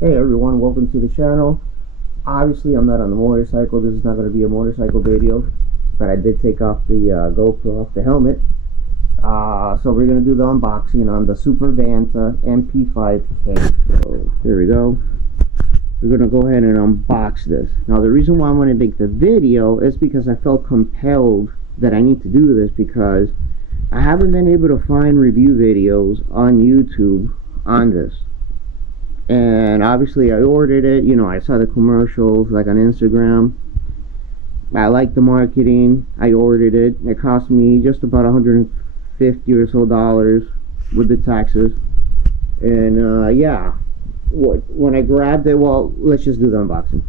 Hey everyone, welcome to the channel. Obviously I'm not on the motorcycle. This is not going to be a motorcycle video, but I did take off the GoPro off the helmet. So we're going to do the unboxing on the Supervanta MP5K. So there we go. We're going to go ahead and unbox this. Now the reason why I want to make the video is because I felt compelled that I need to do this because I haven't been able to find review videos on YouTube on this. And obviously I ordered it, you know, I saw the commercials like on Instagram. I liked the marketing. I ordered it. It cost me just about $150 or so with the taxes. And yeah, when I grabbed it, well, let's just do the unboxing.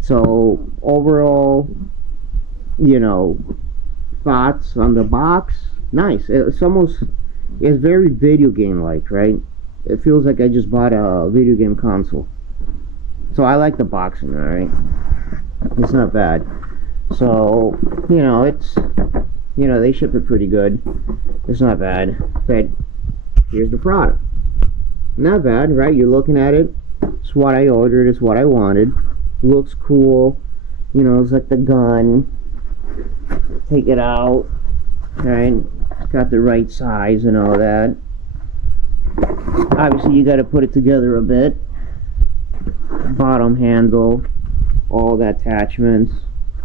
So overall, you know, thoughts on the box. Nice. It's very video game like, right? It feels like I just bought a video game console. So I like the boxing, alright? It's not bad. So, you know, they ship it pretty good. It's not bad. But here's the product. Not bad, right? You're looking at it. It's what I ordered. It's what I wanted. Looks cool. You know, it's like the gun. Take it out. Alright? It's got the right size and all that. Obviously you got to put it together a bit. Bottom handle, all the attachments.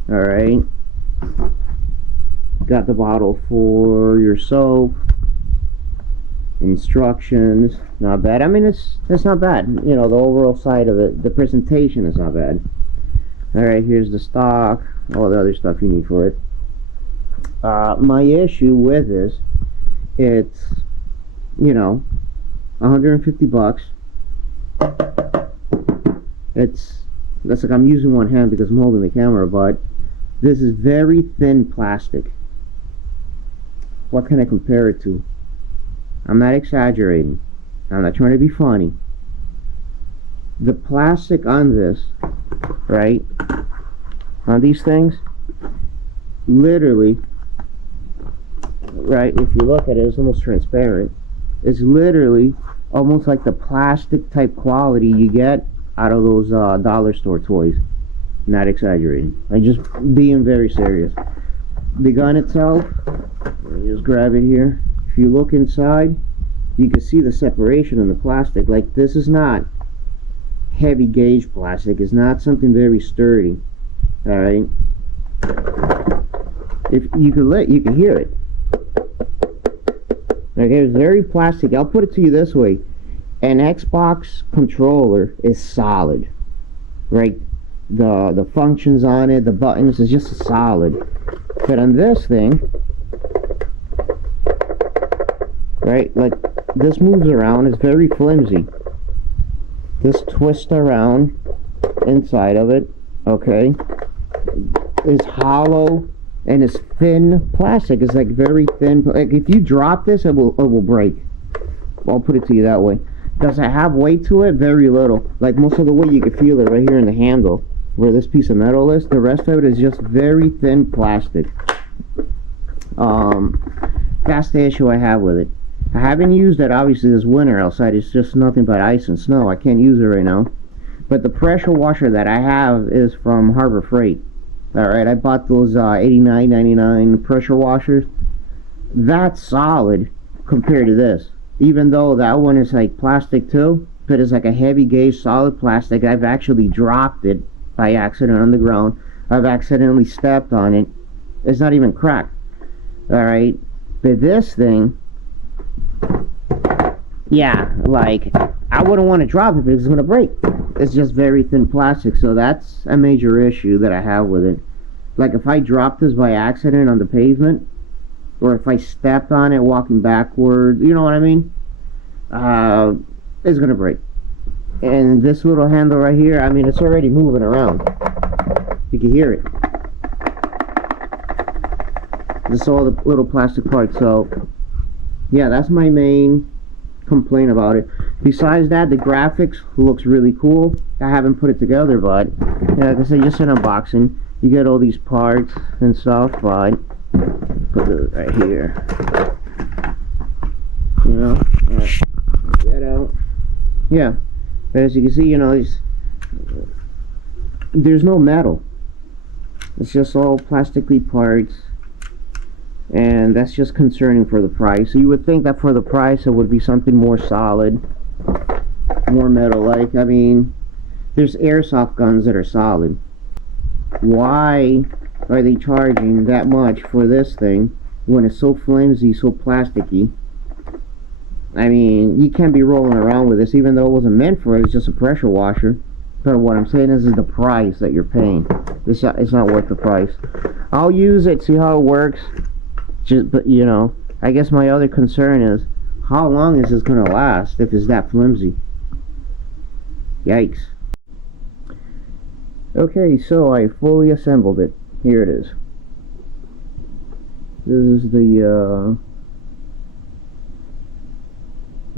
Alright, got the bottle for your soap, instructions. Not bad. I mean, it's not bad. You know, the overall side of it, the presentation is not bad. Alright, here's the stock, all the other stuff you need for it. My issue with this, it's, you know, $150. That's like I'm using one hand because I'm holding the camera, but this is very thin plastic. What can I compare it to? I'm not exaggerating. I'm not trying to be funny. The plastic on this, right, on these things, literally, right, if you look at it, it's almost transparent. It's literally almost like the plastic type quality you get out of those dollar store toys. Not exaggerating. I'm just being very serious. The gun itself, let me just grab it here. If you look inside, you can see the separation in the plastic. Like, this is not heavy gauge plastic. It's not something very sturdy. Alright? If you can hear it. Okay, it's very plastic. I'll put it to you this way. An Xbox controller is solid. Right? The functions on it, the buttons, is just solid. But on this thing, right, like, this moves around, it's very flimsy. This twists around inside of it, okay, is hollow. And it's thin plastic. It's like very thin. Like, if you drop this, it will break. I'll put it to you that way. Does it have weight to it? Very little. Like, most of the weight you can feel it right here in the handle, where this piece of metal is. The rest of it is just very thin plastic. That's the issue I have with it. I haven't used it. Obviously, this winter outside, it's just nothing but ice and snow. I can't use it right now. But the pressure washer that I have is from Harbor Freight. Alright, I bought those $89.99 pressure washers. That's solid compared to this. Even though that one is like plastic too, but it's like a heavy gauge solid plastic. I've actually dropped it by accident on the ground. I've accidentally stepped on it. It's not even cracked. Alright, but this thing, yeah, like, I wouldn't want to drop it because it's going to break. It's just very thin plastic, so that's a major issue that I have with it. Like, if I drop this by accident on the pavement, or if I stepped on it walking backwards, you know what I mean? It's going to break. And this little handle right here, I mean, it's already moving around. You can hear it. This is all the little plastic parts, so yeah, that's my main complaint about it. Besides that, the graphics looks really cool. I haven't put it together, but yeah, like I said, just an unboxing. You get all these parts and stuff, but put it right here. You know, right. Get out. Yeah, But as you can see, you know, there's no metal. It's just all plastically parts, and that's just concerning for the price. So you would think that for the price it would be something more solid, more metal-like. I mean, there's airsoft guns that are solid. Why are they charging that much for this thing when it's so flimsy, so plasticky? I mean, you can't be rolling around with this, even though it wasn't meant for it. It's just a pressure washer. But what I'm saying is the price that you're paying. It's not worth the price. I'll use it, see how it works. But you know, I guess my other concern is, how long is this gonna last if it's that flimsy? Yikes. Okay, so I fully assembled it. Here it is. This is the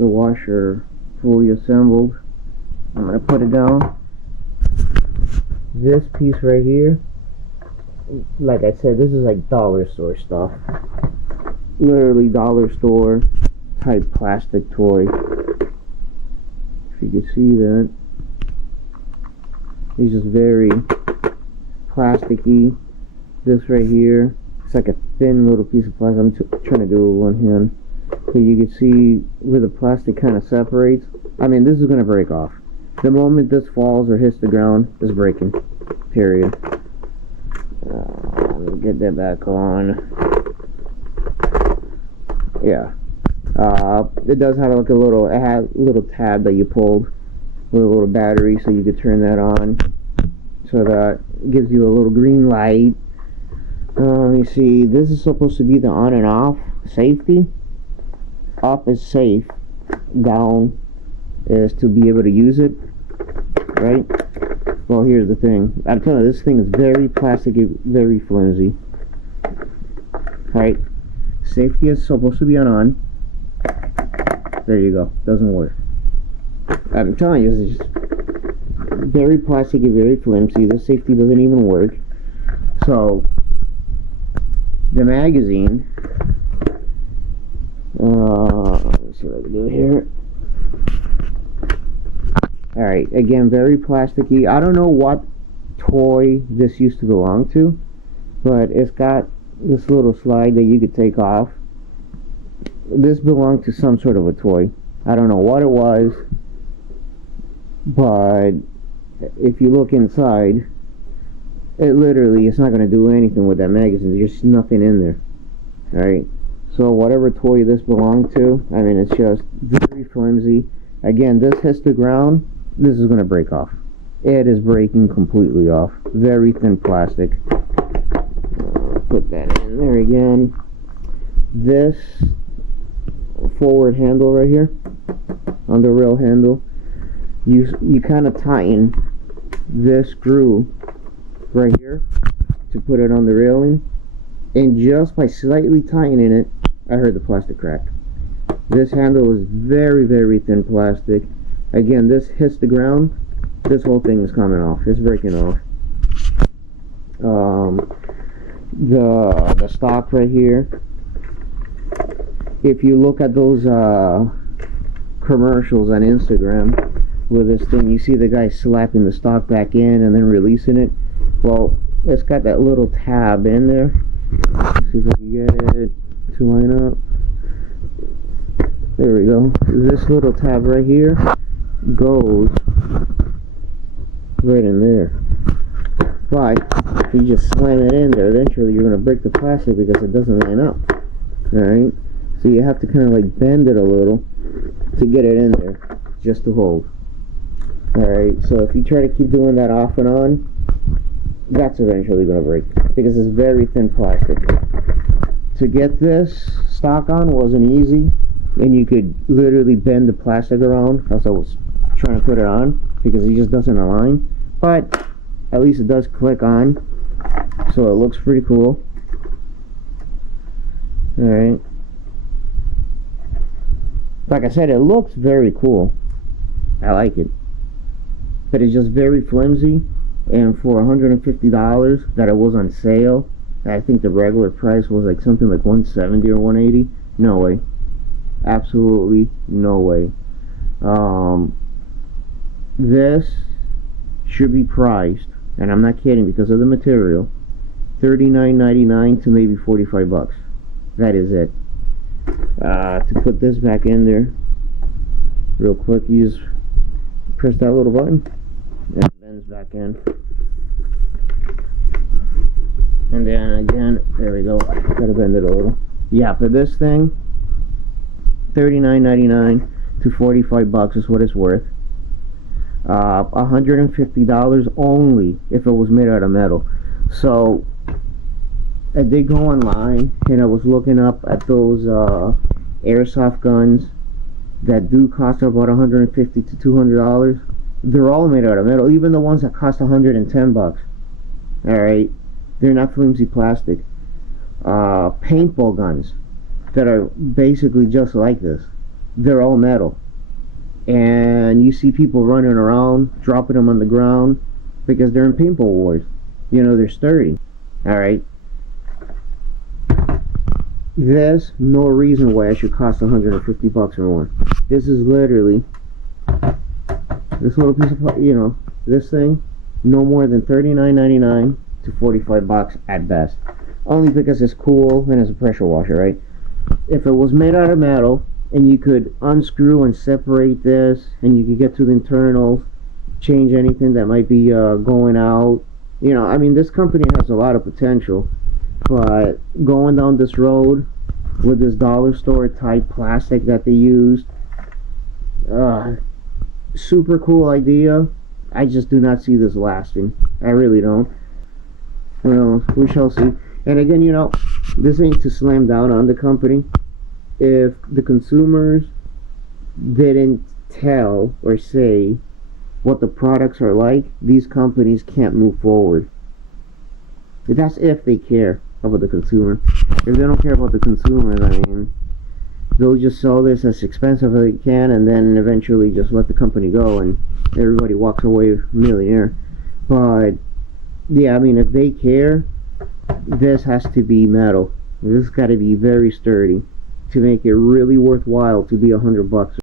washer fully assembled. I'm gonna put it down. This piece right here, like I said, this is like dollar store stuff. Literally dollar store type plastic toy. If you can see that. It's just very plasticky. This right here, it's like a thin little piece of plastic. I'm trying to do it with one hand. So you can see where the plastic kind of separates. I mean, this is going to break off. The moment this falls or hits the ground, it's breaking. Period. Let me get that back on. Yeah. It does have like it has a little tab that you pulled with a little battery, so you could turn that on. So that gives you a little green light. Let me see. This is supposed to be the on and off safety. Up is safe. Down is to be able to use it. Right? Well, here's the thing. I'm telling you, this thing is very plasticky, very flimsy. Right? Safety is supposed to be on. There you go. Doesn't work. I'm telling you, this is just very plasticky, very flimsy. The safety doesn't even work. So, the magazine. Let me see what I can do here. Alright, again, very plasticky. I don't know what toy this used to belong to, but it's got this little slide that you could take off. This belonged to some sort of a toy. I don't know what it was, but if you look inside, it literally, it's not going to do anything with that magazine. There's just nothing in there. Alright, so whatever toy this belonged to, I mean, it's just very flimsy. Again, this hits the ground, this is going to break off. It is breaking completely off. Very thin plastic. Put that in there again. This forward handle right here, on the rail handle, you kind of tighten this screw right here to put it on the railing, and just by slightly tightening it, I heard the plastic crack. This handle is very, very thin plastic. Again, this hits the ground, this whole thing is coming off. It's breaking off. The stock right here, if you look at those commercials on Instagram with this thing, you see the guy slapping the stock back in and then releasing it. Well, it's got that little tab in there. Let's see if I can get it to line up. There we go. This little tab right here goes right in there. But if you just slam it in there, eventually you're going to break the plastic because it doesn't line up. Alright? So you have to kind of like bend it a little to get it in there, just to hold. Alright, so if you try to keep doing that off and on, that's eventually going to break because it's very thin plastic. To get this stock on wasn't easy, and you could literally bend the plastic around as I was trying to put it on because it just doesn't align. But at least it does click on, so it looks pretty cool. Alright. Like I said, it looks very cool. I like it. But it's just very flimsy, and for $150 that it was on sale, I think the regular price was like something like $170 or $180. No way. Absolutely no way. This should be priced, and I'm not kidding because of the material, $39.99 to maybe $45. That is it. To put this back in there real quick, you just press that little button and it bends back in, and then again, there we go, gotta bend it a little. Yeah, for this thing, $39.99 to $45 is what it's worth. $150 only if it was made out of metal. So I did go online and I was looking up at those airsoft guns that do cost about $150 to $200. They're all made out of metal, even the ones that cost $110. Alright, they're not flimsy plastic. Paintball guns that are basically just like this, they're all metal. And you see people running around dropping them on the ground because they're in paintball wars. You know, they're sturdy. Alright, there's no reason why it should cost $150 or more. This is literally, this little piece of, you know, this thing, no more than $39.99 to $45 at best. Only because it's cool and it's a pressure washer, right? If it was made out of metal and you could unscrew and separate this and you could get to the internals, change anything that might be going out, you know, I mean, this company has a lot of potential. But going down this road with this dollar store type plastic that they used, super cool idea. I just do not see this lasting. I really don't. Well, we shall see. And again, you know, this ain't to slam down on the company. If the consumers didn't tell or say what the products are like, these companies can't move forward. That's if they care about the consumer. If they don't care about the consumers, I mean, they'll just sell this as expensive as they can and then eventually just let the company go and everybody walks away millionaire. But yeah, I mean, if they care, this has to be metal. This has got to be very sturdy to make it really worthwhile to be $100